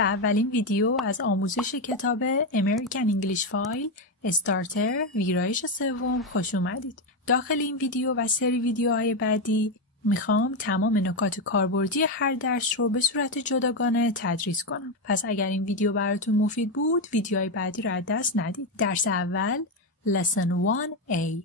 به اولین ویدیو از آموزش کتاب American English File استارتر ویرایش سوم خوش اومدید. داخل این ویدیو و سری ویدیوهای بعدی میخوام تمام نکات کاربردی هر درس رو به صورت جداگانه تدریس کنم. پس اگر این ویدیو براتون مفید بود، ویدیوهای بعدی رو از دست ندید. درس اول Lesson 1A.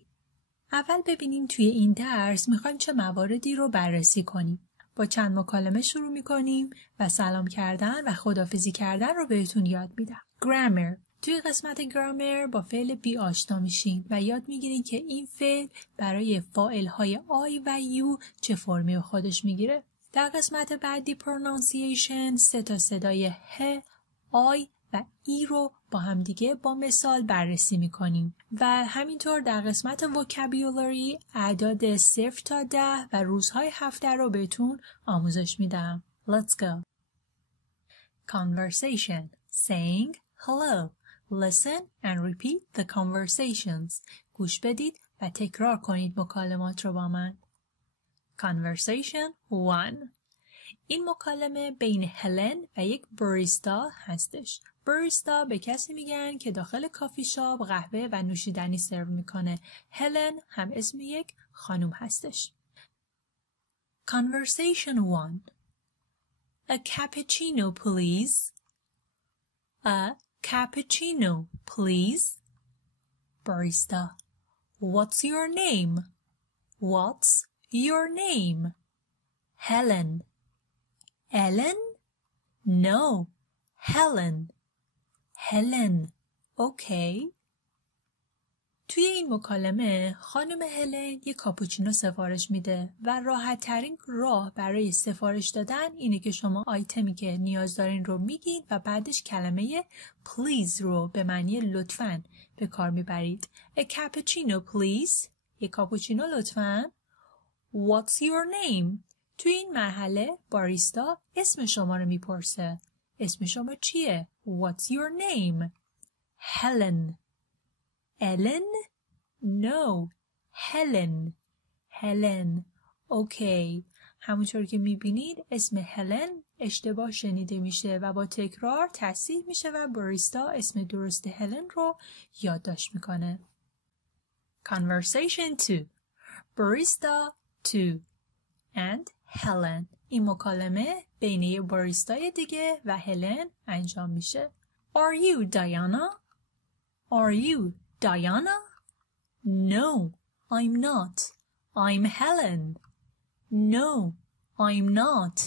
اول ببینیم توی این درس میخوایم چه مواردی رو بررسی کنیم. با چند مکالمه شروع میکنیم و سلام کردن و خداحافظی کردن رو بهتون یاد میدم. Grammar. توی قسمت گرامر با فعل بی آشنا میشین و یاد میگیرین که این فعل برای فاعل‌های I و you چه فرمی خودش میگیره. در قسمت بعدی pronunciation 3 تا صدای ه، I و ای رو با همدیگه با مثال بررسی میکنیم و همینطور در قسمت vocabulary اعداد 0 تا 10 و روزهای هفته رو بهتون آموزش میدم. Let's go. Conversation. Saying hello. Listen and repeat the conversations. گوش بدید و تکرار کنید مکالمات رو با من. Conversation 1. این مکالمه بین هلن و یک باریستا هستش. باریستا به کسی میگن که داخل کافی شاپ قهوه و نوشیدنی سرو میکنه. هلن هم اسم یک خانم هستش. Conversation 1. A cappuccino please. A cappuccino please. Barista. What's your name? What's your name? Helen. Ellen? No. Helen. Helen. Okay. توی این مکالمه خانم هلن یک کاپوچینو سفارش میده و راحت ترین راه برای سفارش دادن اینه که شما آیتمی که نیاز دارین رو میگین و بعدش کلمه please رو به معنی لطفاً به کار میبرید. A cappuccino please. یک کاپوچینو لطفاً. What's your name? توی این مرحله باریستا اسم شما رو میپرسه. اسم شما چیه؟ What's your name? Helen. Ellen? No. Helen. Helen. Okay. همونطور که میبینید اسم هلن اشتباه شنیده میشه و با تکرار تصحیح میشه و باریستا اسم درست هلن رو یادداشت میکنه. Conversation 2. Barista 2 and Helen. این مکالمه بین یه باریستای دیگه و هلن انجام میشه. Are you Diana? Are you Diana? No, I'm not. I'm Helen. No, I'm not.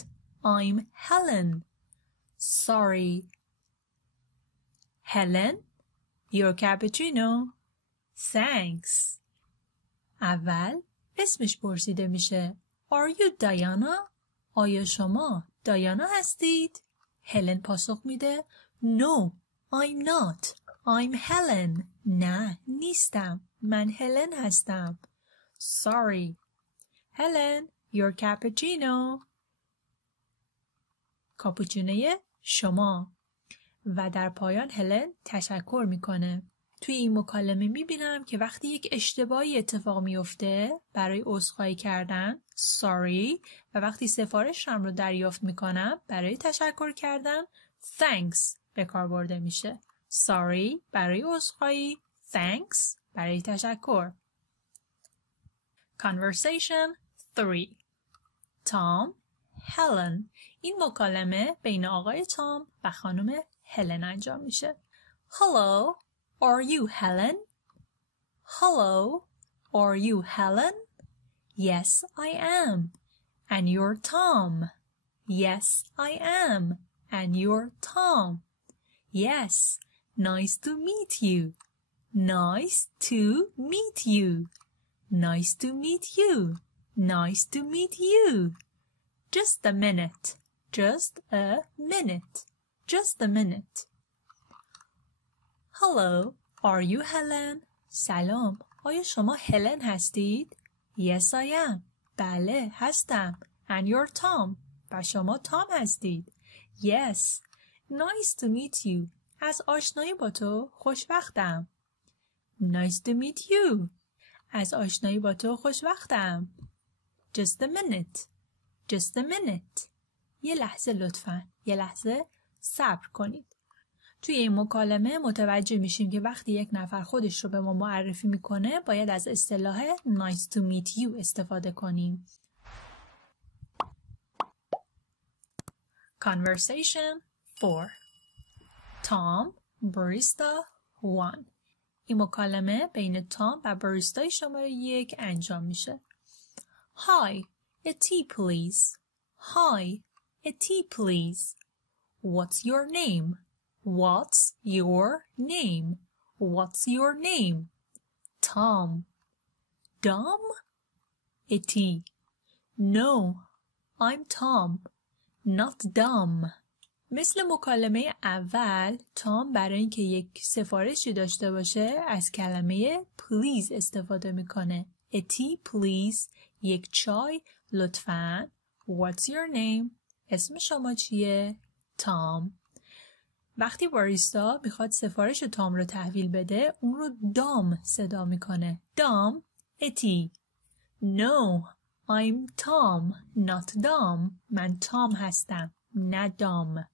I'm Helen. Sorry. Helen, your cappuccino. Thanks. اول اسمش پرسیده میشه. Are you Diana? آیا شما دایانا هستید؟ هلن پاسخ میده. No, I'm not. I'm Helen. نه، نیستم. من هلن هستم. Sorry. Helen, your cappuccino. کاپوچینوی شما. و در پایان هلن تشکر میکنه. توی این مکالمه میبینم که وقتی یک اشتباهی اتفاق میفته برای عذرخواهی کردن sorry و وقتی سفارشم رو دریافت میکنم برای تشکر کردن thanks به کار برده میشه. sorry برای عذرخواهی، thanks برای تشکر. Conversation 3. Tom, Helen. این مکالمه بین آقای تام و خانم هلن انجام میشه. Hello. Are you Helen? Hello, are you Helen? Yes, I am. And you're Tom. Yes, I am. And you're Tom. Yes, nice to meet you. Nice to meet you. Nice to meet you. Nice to meet you. Just a minute. Just a minute. Just a minute. Hello, are you Helen? سلام، آیا شما هلن هستید؟ Yes, I am. بله، هستم. And you're Tom. و شما تام هستید. Yes. Nice to meet you. از آشنایی با تو خوشوقتم. Nice to meet you. از آشنایی با تو خوشوقتم. Just a minute. Just a minute. یه لحظه لطفاً. یه لحظه صبر کنید. توی این مکالمه متوجه میشیم که وقتی یک نفر خودش رو به ما معرفی میکنه باید از اصطلاح nice to meet you استفاده کنیم. Conversation 4 Tom, barista 1 این مکالمه بین تام و باریستای شماره 1 انجام میشه. Hi, a tea please. Hi, a tea please. What's your name? What's your name? What's your name? Tom. Dom? A tea. No, I'm Tom, not Dom. مثل مکالمه اول تام برای اینکه یک سفارشی داشته باشه از کلمه please استفاده میکنه. A tea please. یک چای لطفاً. What's your name? اسم شما چیه؟ تام. وقتی باریستا میخواد سفارش تام رو تحویل بده اون رو دام صدا میکنه. دام a tea. No, I'm Tom, not Dom. من تام هستم نه دام.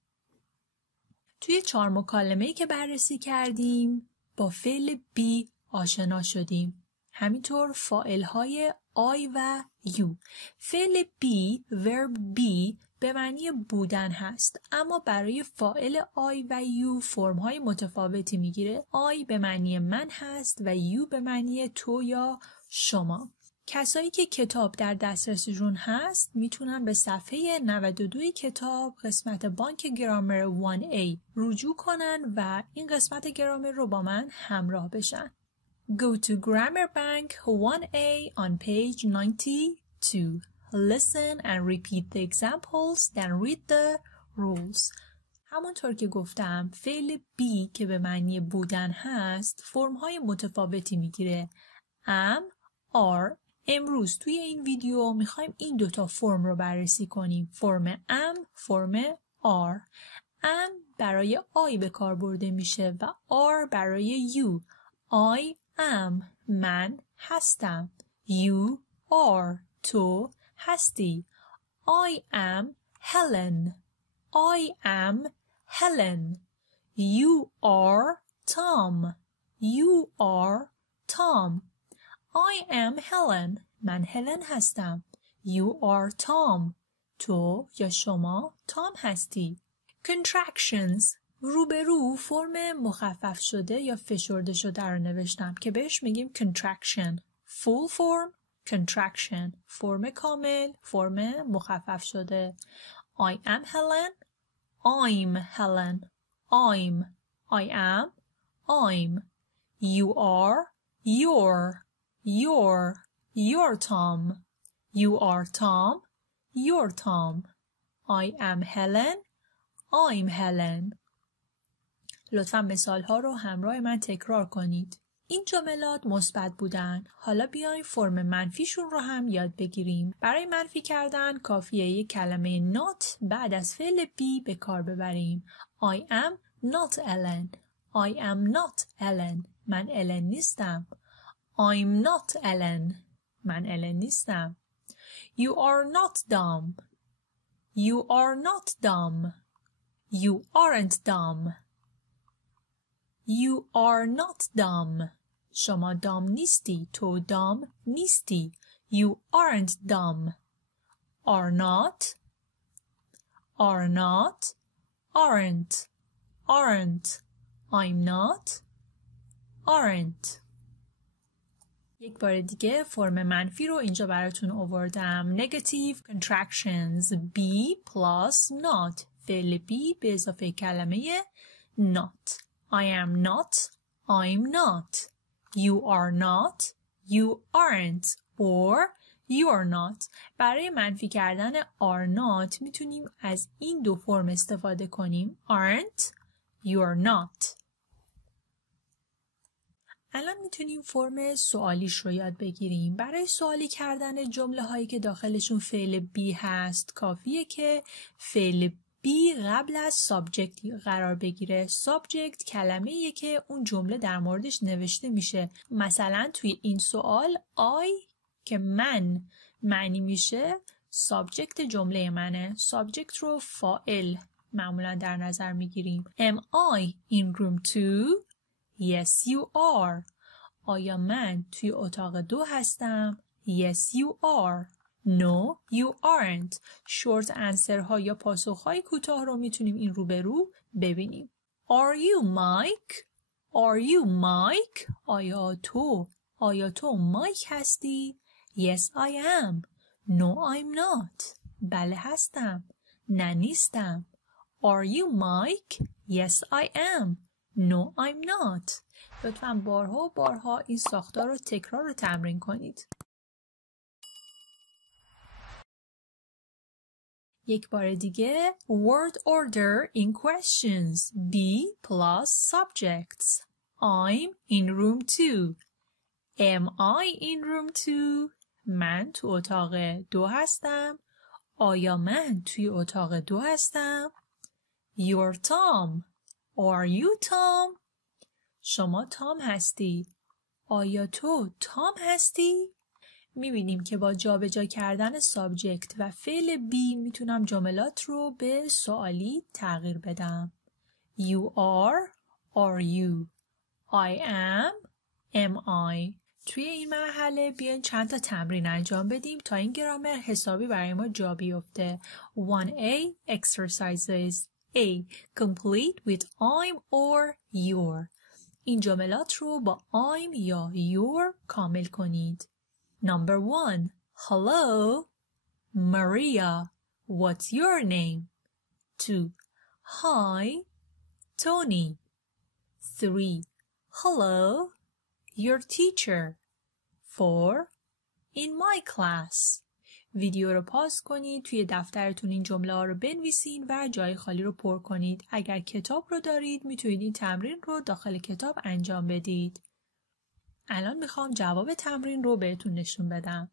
توی 4 مکالمه‌ای که بررسی کردیم با فعل be آشنا شدیم. همینطور فاعل‌های I و you. فعل be، verb be به معنی بودن هست اما برای فاعل I و you فرم‌های متفاوتی میگیره. I به معنی من هست و you به معنی تو یا شما. کسایی که کتاب در دسترسشون هست میتونن به صفحه 92 کتاب قسمت بانک گرامر 1A رجوع کنن و این قسمت گرامر رو با من همراه بشن. Go to Grammar Bank 1A on page 92. Listen and repeat the examples, then read the rules. همونطور که گفتم فعل be که به معنی بودن هست فرم‌های متفاوتی میگیره. am، are. امروز توی این ویدیو میخوایم این دوتا فرم رو بررسی کنیم. فرم am، فرم are. am برای I به کار برده میشه و are برای you. I am من هستم. You are تو هستی. I am Helen. I am Helen. You are Tom. You are Tom. I am Helen. من هلن هستم. You are Tom. تو یا شما تام هستی. Contractions. روبرو فرم مخفف شده یا فشرده شده رو نوشتم که بهش میگیم contraction. Full form contraction. فرم کامل فرم مخفف شده. I am Helen. I'm Helen. I'm. I am. I'm. You are. You're. You're Tom. You are Tom. You're Tom. I am Helen. I'm Helen. لطفاً مثالها رو همراه من تکرار کنید. این جملات مثبت بودن. حالا بیایم فرم منفیشون رو هم یاد بگیریم. برای منفی کردن کافیه یک کلمه not بعد از فعل be به کار ببریم. I am not Ellen. I am not Ellen. من الن نیستم. I'm not Ellen. من الن نیستم. You are not dumb. You are not dumb. You aren't dumb. You are not dumb. شما دام نیستی. تو دام نیستی. You aren't dumb. Are not. Are not. Aren't. Aren't. I'm not. Aren't. یک بار دیگه فرم منفی رو اینجا براتون آوردم. Negative contractions. be plus not. فعل be به اضافه کلمه not. I am not. I'm not. You are not. You aren't. Or you're not. برای منفی کردن are not میتونیم از این دو فرم استفاده کنیم. aren't. You're not. الان میتونیم فرم سوالیش رو یاد بگیریم. برای سوالی کردن جمله هایی که داخلشون فعل be هست کافیه که فعل be قبل از subject قرار بگیره. subject کلمه‌ایه که اون جمله در موردش نوشته میشه. مثلا توی این سوال I که من معنی میشه subject جمله منه. subject رو فاعل معمولا در نظر میگیریم. Am I in room 2? Yes you are. آیا من توی اتاق 2 هستم؟ Yes you are. No you aren't. short answer ها یا پاسخ های کوتاه رو میتونیم این رو به رو ببینیم. Are you Mike? Are you Mike? آیا تو مایک هستی؟ Yes I am. No I'm not. بله هستم. نه نیستم. Are you Mike? Yes I am. No I'm not. لطفاً بارها و بارها این ساختار رو تکرار و تمرین کنید. یک بار دیگه. Word order in questions. Be plus subjects. I'm in room 2. Am I in room 2? من تو اتاق 2 هستم. آیا من توی اتاق 2 هستم؟ You're Tom. Are you Tom? شما تام هستی. آیا تو تام هستی؟ میبینیم که با جابجا کردن سابجکت و فعل بی میتونم جملات رو به سوالی تغییر بدم. You are you. I am I. توی این مرحله بیاین چند تا تمرین انجام بدیم تا این گرامر حسابی برای ما جا بیفته. 1A exercises. A. Complete with I'm or your. این جملات رو با I'm یا your کامل کنید. Number 1. Hello, Maria. What's your name? 2. Hi, Tony. 3. Hello, your teacher. 4. In my class. ویدیو رو پاز کنید، توی دفترتون این جمله ها رو بنویسین و جای خالی رو پر کنید. اگر کتاب رو دارید میتونید این تمرین رو داخل کتاب انجام بدید. الان میخوام جواب تمرین رو بهتون نشون بدم.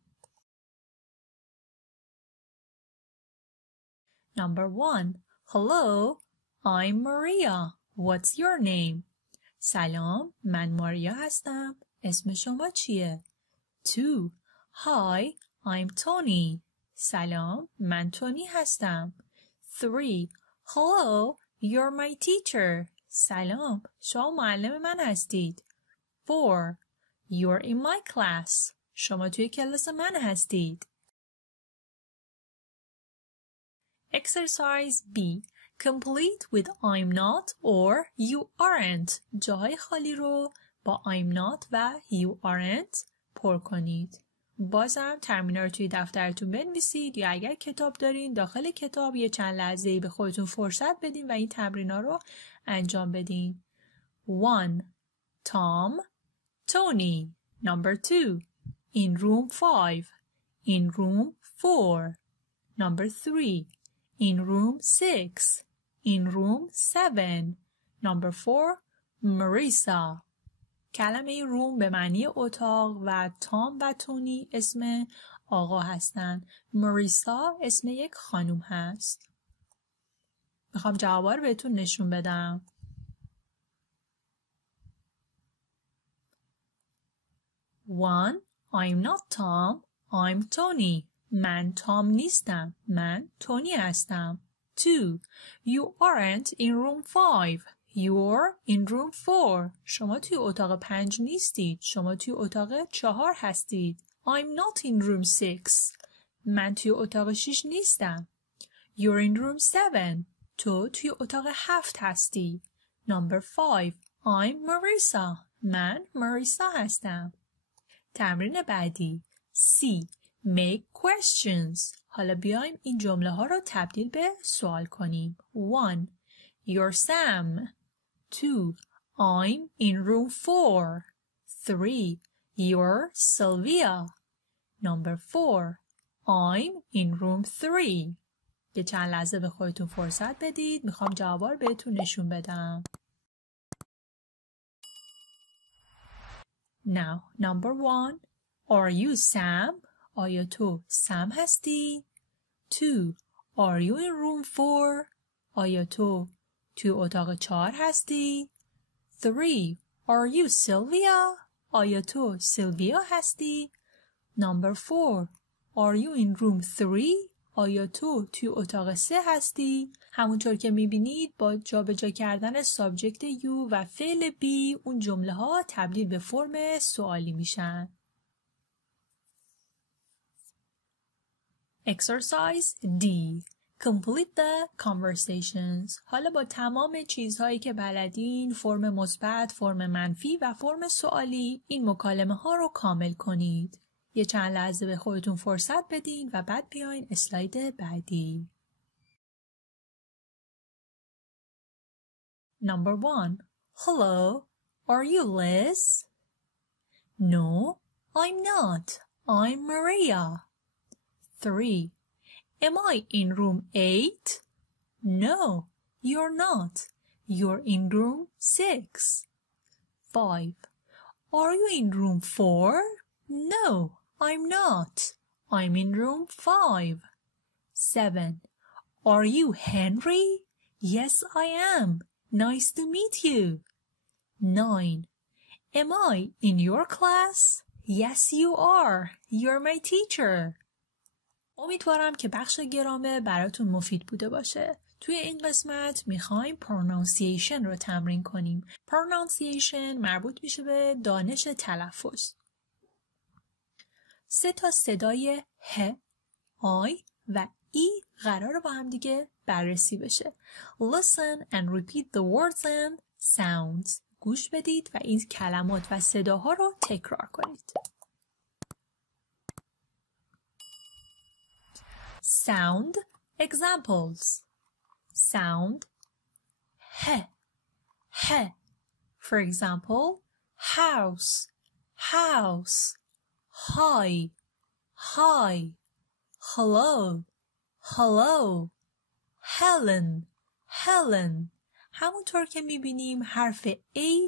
Number 1. Hello, I'm Maria. What's your name? سلام، من ماریا هستم. اسم شما چیه؟ 2. Hi, I'm Tony. سلام، من تونی هستم. 3. Hello, you're my teacher. سلام، شما معلم من هستید. 4. You're in my class. شما توی کلاس من هستید. Exercise B. Complete with I'm not or you aren't. جاهای خالی رو با I'm not و you aren't پر کنید. بازم تمرین‌ها رو توی دفترتون بنویسید یا اگر کتاب دارین داخل کتاب یه چند لحظه‌ای به خودتون فرصت بدین و این تمرین‌ها رو انجام بدین. 1. Tom, Tony. Number 2. In room 5. In room 4. Number 3. In room 6. In room 7. Number 4. Marisa. کلمه روم به معنی اتاق و تام و تونی اسم آقا هستند. ماریسا اسم یک خانم هست. میخوام جوابا رو بهتون نشون بدم. 1. I'm not Tom. I'm Tony. من تام نیستم. من تونی هستم. 2. You aren't in room 5. You're in room 4. شما توی اتاق 5 نیستید. شما توی اتاق 4 هستید. I'm not in room 6. من توی اتاق 6 نیستم. You're in room 7. تو توی اتاق 7 هستی. Number 5. I'm Marisa. من ماریسا هستم. تمرین بعدی. C. Make questions. حالا بیایم این جمله ها رو تبدیل به سوال کنیم. 1. You're Sam. 2. I'm in room 4. 3. You're Sylvia. Number 4. I'm in room 3. یه چند لحظه به خودتون فرصت بدید. میخوام جوابا رو بهتون نشون بدم. Now, number 1. Are you Sam? آیا تو سم هستی؟ 2. Are you in room 4? آیا تو توی اتاق 4 هستی؟ 3. Are you Sylvia? آیا تو سیلویا هستی؟ Number 4. Are you in room 3? آیا تو توی اتاق 3 هستی؟ همونطور که میبینید با جابجا کردن سابجکت یو و فعل بی اون جمله ها تبدیل به فرم سوالی میشن. Exercise D. Complete the conversations. حالا با تمام چیزهایی که بلدین، فرم مثبت، فرم منفی و فرم سوالی، این مکالمه ها رو کامل کنید. یه چند لحظه به خودتون فرصت بدین و بعد بیاین اسلاید بعدی. Number 1. Hello, are you Liz? No, I'm not. I'm Maria. 3. Am I in room 8? No, you're not. You're in room 6. 5. Are you in room 4? No, I'm not. I'm in room 5. 7. Are you Henry? Yes, I am. Nice to meet you. 9. Am I in your class? Yes, you are. You're my teacher. امیدوارم که بخش گرامر براتون مفید بوده باشه. توی این قسمت میخوایم pronunciation رو تمرین کنیم. pronunciation مربوط میشه به دانش تلفظ. 3 تا صدای ه، آی و ای قراره با هم دیگه بررسی بشه. Listen and repeat the words and sounds. گوش بدید و این کلمات و صداها رو تکرار کنید. Sound examples. Sound he, he. For example, house, house. Hi, hi. Hello, hello. Helen, Helen. همونطور که میبینیم حرف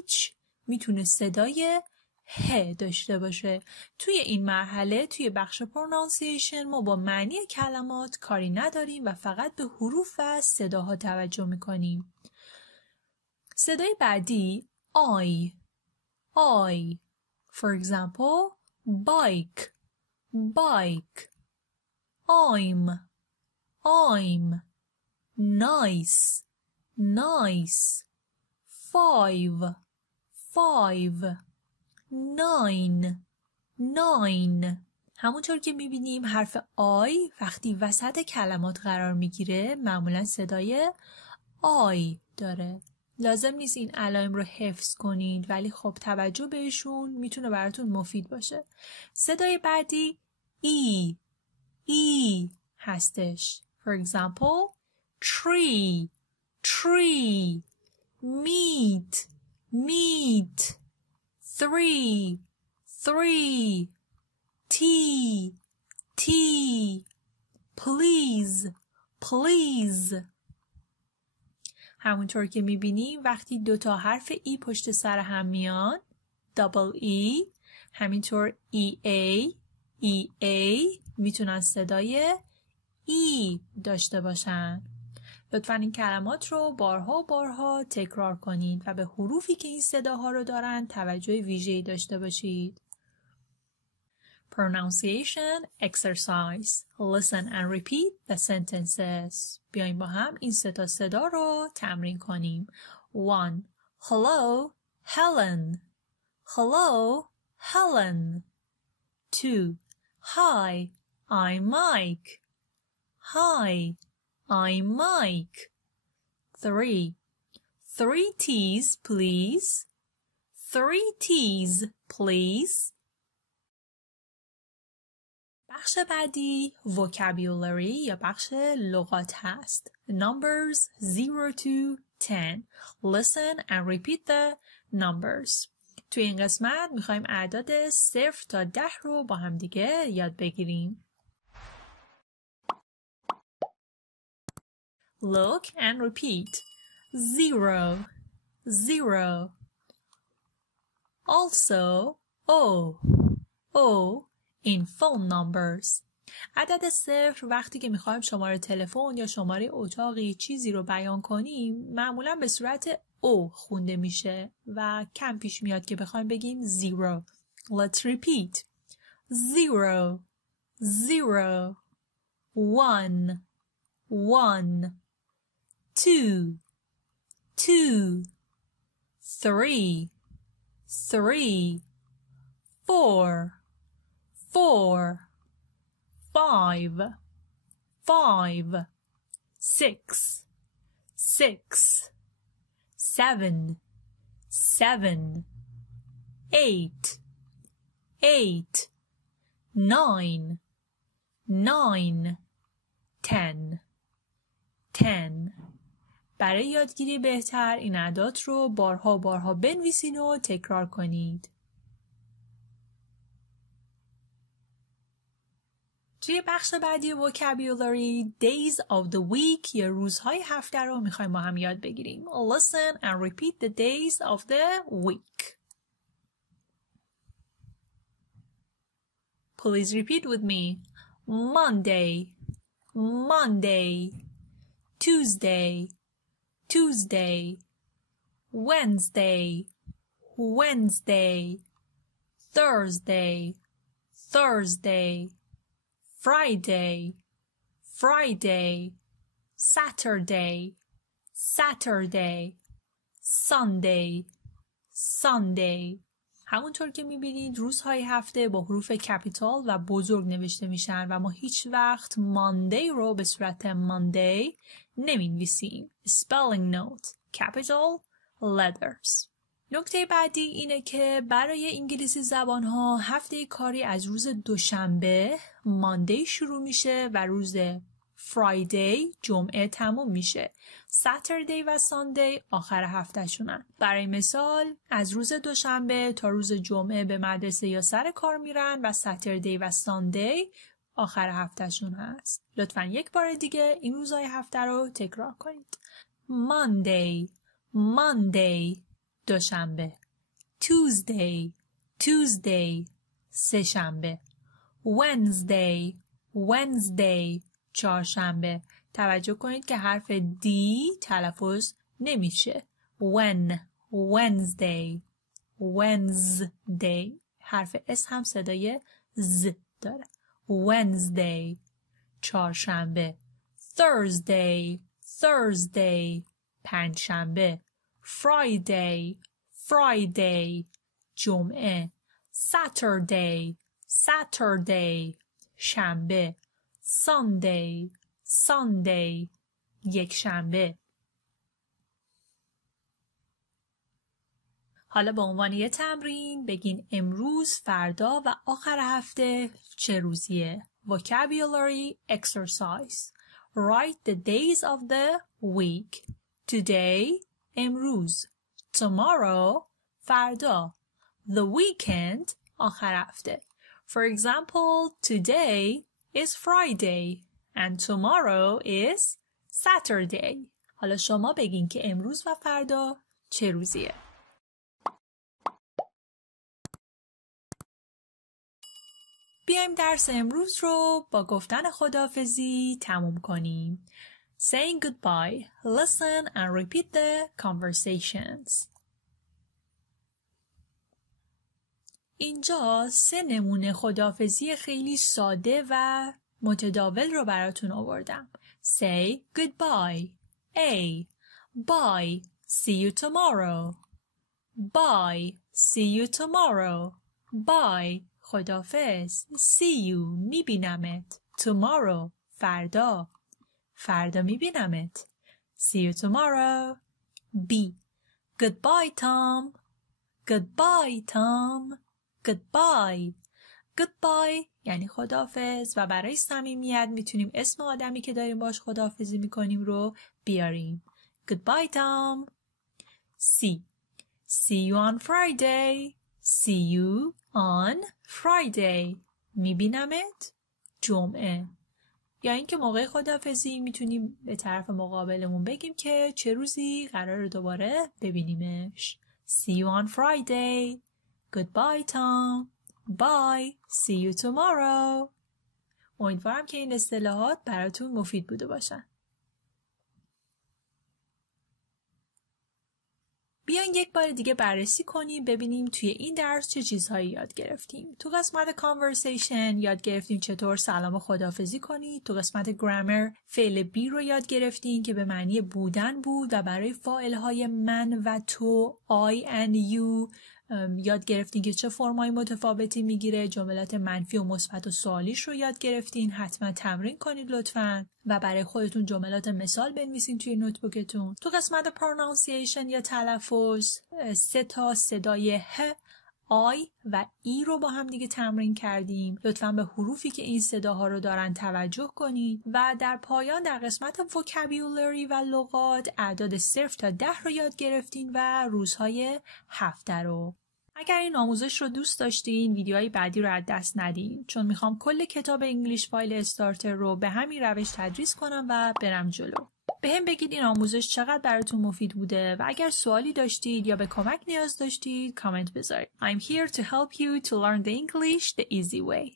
H میتونه صدای ه داشته باشه. توی این مرحله توی بخش پرونانسیشن ما با معنی کلمات کاری نداریم و فقط به حروف و صداها توجه میکنیم. صدای بعدی I. For example, bike, bike. I'm. Nice, nice. 5. 9. همونطور که میبینیم حرف آی وقتی وسط کلمات قرار میگیره معمولا صدای آی داره. لازم نیست این علائم رو حفظ کنید ولی خب توجه بهشون میتونه براتون مفید باشه. صدای بعدی ای هستش. For example, tree, meat. 3. Tea. Please. همونطور که میبینیم وقتی 2 تا حرف ای پشت سر هم میان double E، همینطور EA میتونن صدای ای داشته باشن. لطفاً این کلمات رو بارها تکرار کنید و به حروفی که این صداها رو دارن توجه ویژه‌ای داشته باشید. Pronunciation exercise. Listen and repeat the sentences. بیایم با هم این 3 تا صدا رو تمرین کنیم. 1. Hello, Helen. 2. Hi, I'm Mike. 3. 3 teas, please. بخش بعدی vocabulary یا بخش لغات هست. Numbers 0 to 10. Listen and repeat the numbers. توی این قسمت میخوایم اعداد 0 تا 10 رو با هم دیگه یاد بگیریم. Look and repeat. 0. Also, O in phone numbers. عدد 0 وقتی که میخوایم شماره تلفن یا شماره اتاقی چیزی رو بیان کنیم معمولا به صورت O خونده میشه و کم پیش میاد که بخوایم بگیم 0. Let's repeat. 0. 1 1 2 2 3 3 4 4 5 5 6 6 7 7 8 8 9 9 10 10 برای یادگیری بهتر این اعداد رو بارها بنویسین و تکرار کنید. توی بخش بعدی vocabulary days of the week یا روزهای هفته رو میخوایم با هم یاد بگیریم. Listen and repeat the days of the week. Please repeat with me. Monday, Monday, Tuesday, Tuesday, Wednesday, Wednesday, Thursday, Thursday, Friday, Friday, Saturday, Saturday, Sunday, Sunday. همونطور که میبینید روزهای هفته با حروف کپیتال و بزرگ نوشته میشن و ما هیچ وقت Monday رو به صورت Monday نمینویسیم. Spelling note, capital letters. نکته بعدی اینه که برای انگلیسی زبانها هفته کاری از روز دوشنبه Monday شروع میشه و روز Friday جمعه تموم میشه. Saturday و Sunday آخر هفته شونن. برای مثال از روز دوشنبه تا روز جمعه به مدرسه یا سر کار میرن و Saturday و Sunday آخر هفته شون هست. لطفاً یک بار دیگه این روزهای هفته رو تکرار کنید. Monday, Monday دوشنبه. Tuesday, Tuesday سه‌شنبه. Wednesday, Wednesday چهارشنبه. توجه کنید که حرف D تلفظ نمیشه. Wednesday, Wednesday. حرف S هم صدای Z داره. Wednesday چهارشنبه. Thursday, Thursday پنجشنبه. Friday, Friday جمعه. Saturday, Saturday شنبه. Sunday, Sunday یک شنبه. حالا به عنوان یه تمرین بگین امروز، فردا و آخر هفته چه روزیه. Vocabulary exercise. Write the days of the week. Today امروز. Tomorrow فردا. The weekend آخر هفته. For example, today is Friday and tomorrow is Saturday. حالا شما بگین که امروز و فردا چه روزیه. بیایم درس امروز رو با گفتن خداحافظی تموم کنیم. Saying goodbye. Listen and repeat the conversations. اینجا 3 نمونه خداحافظی خیلی ساده و متداول رو براتون آوردم. Say goodbye. A. Bye. See you tomorrow. Bye. See you tomorrow. Bye. خداحافظ. See you. میبینمت. Tomorrow. فردا. فردا میبینمت. See you tomorrow. B. Goodbye, Tom. Goodbye, Tom. Goodbye. Goodbye یعنی خداحافظ و برای صمیمیت میتونیم اسم آدمی که داریم باش خداحافظی میکنیم رو بیاریم. Goodbye, Tom. C. See you on Friday. See you on Friday. میبینمت جمعه. یا اینکه موقع خداحافظی میتونیم به طرف مقابلمون بگیم که چه روزی قراره دوباره ببینیمش. See you on Friday. Goodbye, Tom. Bye. See you tomorrow. امیدوارم که این اصطلاحات براتون مفید بوده باشن. بیاین یک بار دیگه بررسی کنیم ببینیم توی این درس چه چیزهایی یاد گرفتیم. تو قسمت conversation یاد گرفتیم چطور سلام و خداحافظی کنید. تو قسمت grammar فعل be رو یاد گرفتیم که به معنی بودن بود و برای فاعل‌های من و تو I and you یاد گرفتین که چه فرمای متفاوتی میگیره. جملات منفی و مثبت و سوالیش رو یاد گرفتین. حتما تمرین کنید لطفاً و برای خودتون جملات مثال بنویسین توی نوتبوکتون. تو قسمت pronunciation یا تلفظ 3 تا صدای ه، آی و ای رو با هم دیگه تمرین کردیم. لطفاً به حروفی که این صداها رو دارن توجه کنید و در پایان در قسمت vocabulary و لغات اعداد 0 تا 10 رو یاد گرفتین و روزهای هفته رو. اگر این آموزش رو دوست داشتین ویدیوهای بعدی رو از دست ندین، چون میخوام کل کتاب انگلیش فایل استارتر رو به همین روش تدریس کنم و برم جلو. به هم بگید این آموزش چقدر براتون مفید بوده و اگر سوالی داشتید یا به کمک نیاز داشتید کامنت بذارید. I'm here to help you to learn the English the easy way.